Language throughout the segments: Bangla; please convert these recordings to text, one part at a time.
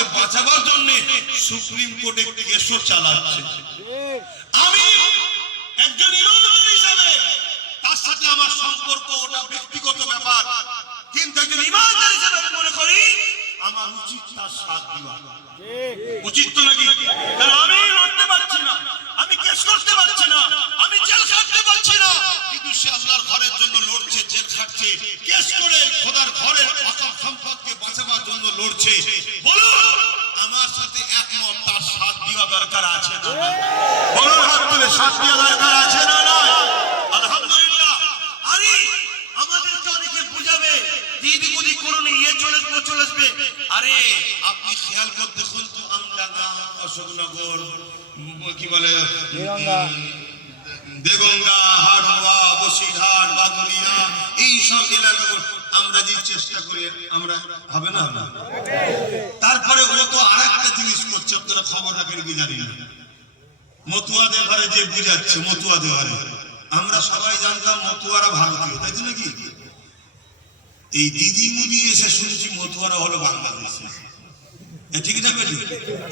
হককে বাঁচাবার জন্য সুপ্রিম কোর্টে কেসও চালাচ্ছে। আমি একজন ইমানদার হিসাবে তার সাথে আমার সম্পর্ক ওটা ব্যক্তিগত ব্যাপার, কিন্তু একজন ইমানদার হিসাবে মনে করি আমার উচিত তার সাথ দেওয়া। উচিত তো নাকি? কারণ আমি লড়তে পারছি না, আমি কেস করতে পারছি না, আমি জেল খাটতে পারছি না, কিন্তু সে আল্লাহর ঘরের জন্য লড়ছে, জেল খাটছে, কেস করে খোদার ঘরের অকাল সম্পদকে বাঁচাবার জন্য লড়ছে। বলুন আমার সাথে একমত, তার সাথ দেওয়া দরকার আছে না? বলুন হাত তুলে, সাথ দেওয়া দরকার আছে না? নয়? আলহামদুলিল্লাহ। আরে আমাদেরকে অনেকে বুঝাবে দিদি গুদি করুন, ইয়ে চলে আসবে। আরে আপনি খেয়াল করে দেখুন তো, আমডাঙ্গা, অশোকনগর, কি বলে দেগঙ্গা, হাড়ুয়া, বসিরহাট, বাদুরিয়া, এই সব এলাকাগুলো আমরা যে চেষ্টা করি, আমরা হবে না? তারপরে ও তো আর একটা জিনিস করছে, আপনারা খবর রাখেন কি জানি না, মতুয়াদের ঘরে যে বুঝাচ্ছে, মতুয়াদের ঘরে আমরা সবাই জানতাম মতুয়ারা ভারতীয়, তাই তো নাকি? এই দিদি মুদি এসে শুনছি মতুয়ারা হলো বাংলাদেশে, ঠিক না?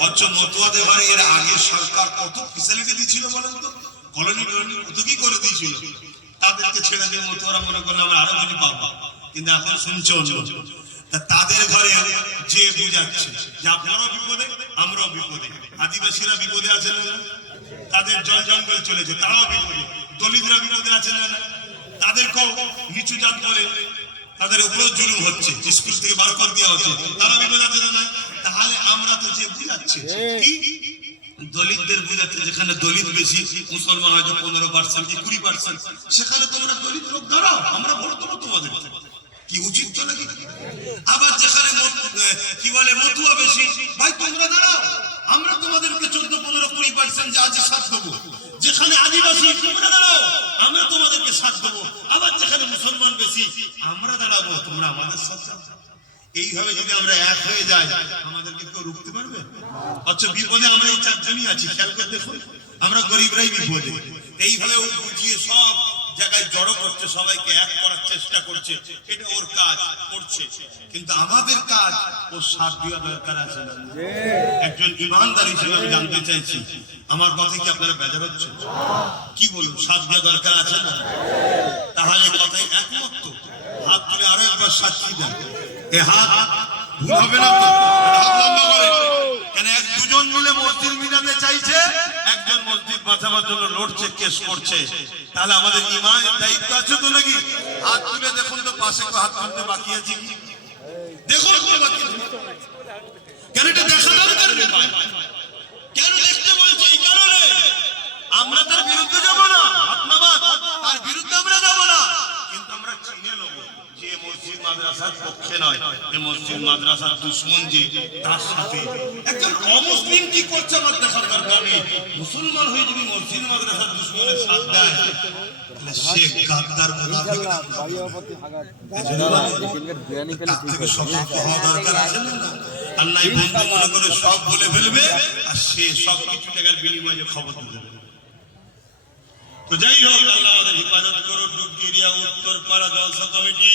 অথচ মতুয়াদের ঘরে এর আগে সরকার কত ফেসিলিটি দিচ্ছিল বলেন তো, কলোনি কত কি করে দিয়েছিল, তাদেরকে ছেড়ে দিয়ে মতুয়ারা মনে করলে আমরা আরো কিছু পাবো, কিন্তু এখন শুনছে অন্য। তাদের ঘরে যে বুঝাচ্ছে যে আপনারাও বিপদে, আমরাও বিপদে, আদিবাসীরা বিপদে আছেন না, তাদের জল জঙ্গল চলেছে, তারাও বিপদে, দলিতরা বিপদে আছেন না, তাদেরকেও নিচু জাত বলে তাদের উপরেও জুলুম হচ্ছে, স্কুল থেকে বার করে দেওয়া হচ্ছে, তারা বিপদ আছে না? তাহলে আমরা তো যে বুঝাচ্ছে কি দলিতদের বুঝাচ্ছে, যেখানে দলিত বেশি, মুসলমান হয়তো 15% কি 20%, সেখানে তোমরা দলিত লোক দাঁড়াও, আমরা ভোট দেবো তোমাদের, কি উচিত তো নাকি? আবার যেখানে কি বলে মতুয়া বেশি, ভাই তোমরা দাঁড়াও, আমরা তোমাদেরকে 14-15-20% যে আছে সাথ দেবো। যেখানে আদিবাসী তোমরা দাঁড়াও, আমরা তোমাদেরকে সাথ দেবো। আবার যেখানে মুসলমান বেশি, আমরা দাঁড়াবো, তোমরা আমাদের সাথে। এইভাবে যদি আমরা এক হয়ে যাই, আমাদেরকে কেউ রুখতে পারবে? অথচ বিপদে আমরা এই চারজনই আছি, খেয়াল করে দেখুন, আমরা গরিবরাই বিপদে। এইভাবে ও বুঝিয়ে সব জায়গায় জড়ো করছে, সবাইকে এক করার চেষ্টা করছে, এটা ওর কাজ করছে, কিন্তু আমাদের কাজ ও সাথ দেওয়া দরকার আছে না? একজন ইমানদার হিসেবে আমি জানতে চাইছি, আমার কথা কি আপনারা বেজার হচ্ছে? কি বলুন, সাথ দেওয়া দরকার আছে না? তাহলে কথায় একমত তো? হাত তুলে আরো একবার সাক্ষী দেন। এ হাত ভুল হবে না তো? হাত লম্বা করে কেন? এক দুজন মিলে মসজিদ মিলাতে চাইছে, একজন মসজিদ বাঁচাবার জন্য লড়ছে, কেস করছে, তাহলে আমাদের ইমানের দায়িত্ব আছে তো নাকি? হাত তুলে দেখুন তো, পাশে হাত তুলতে বাকি আছে কি? দেখুন কেন? এটা দেখা দরকার নেই। কেন দেখতে বলছে? এই কারণে আমরা তার বিরুদ্ধে যাবো না, তার বিরুদ্ধে আমরা যাবো না, কিন্তু আমরা চিনে নেবো যে মসজিদ মাদ্রাসার পক্ষে নয়, এই মসজিদ মাদ্রাসার দুশ্মন যে, তার সাথে একজন অমুসলিম কি করছে আমার দেখার দরকার নেই। মুসলমান হয়ে যদি মসজিদ মাদ্রাসার দুশ্মনের সাথ দেয়, তাহলে সে গাদ্দার মুনাফিক। তার থেকে সতর্ক হওয়া দরকার আছে না? আল্লাহ বন্ধু মনে করে সব বলে ফেলবে, আর সে সব কিছু টাকার বিনিময়ে খবর দেবে। তো যাই হোক, আল্লাহ আমাদের হেফাজত করুন। ডুবগিরিয়া উত্তরপাড়া জলসা কমিটি।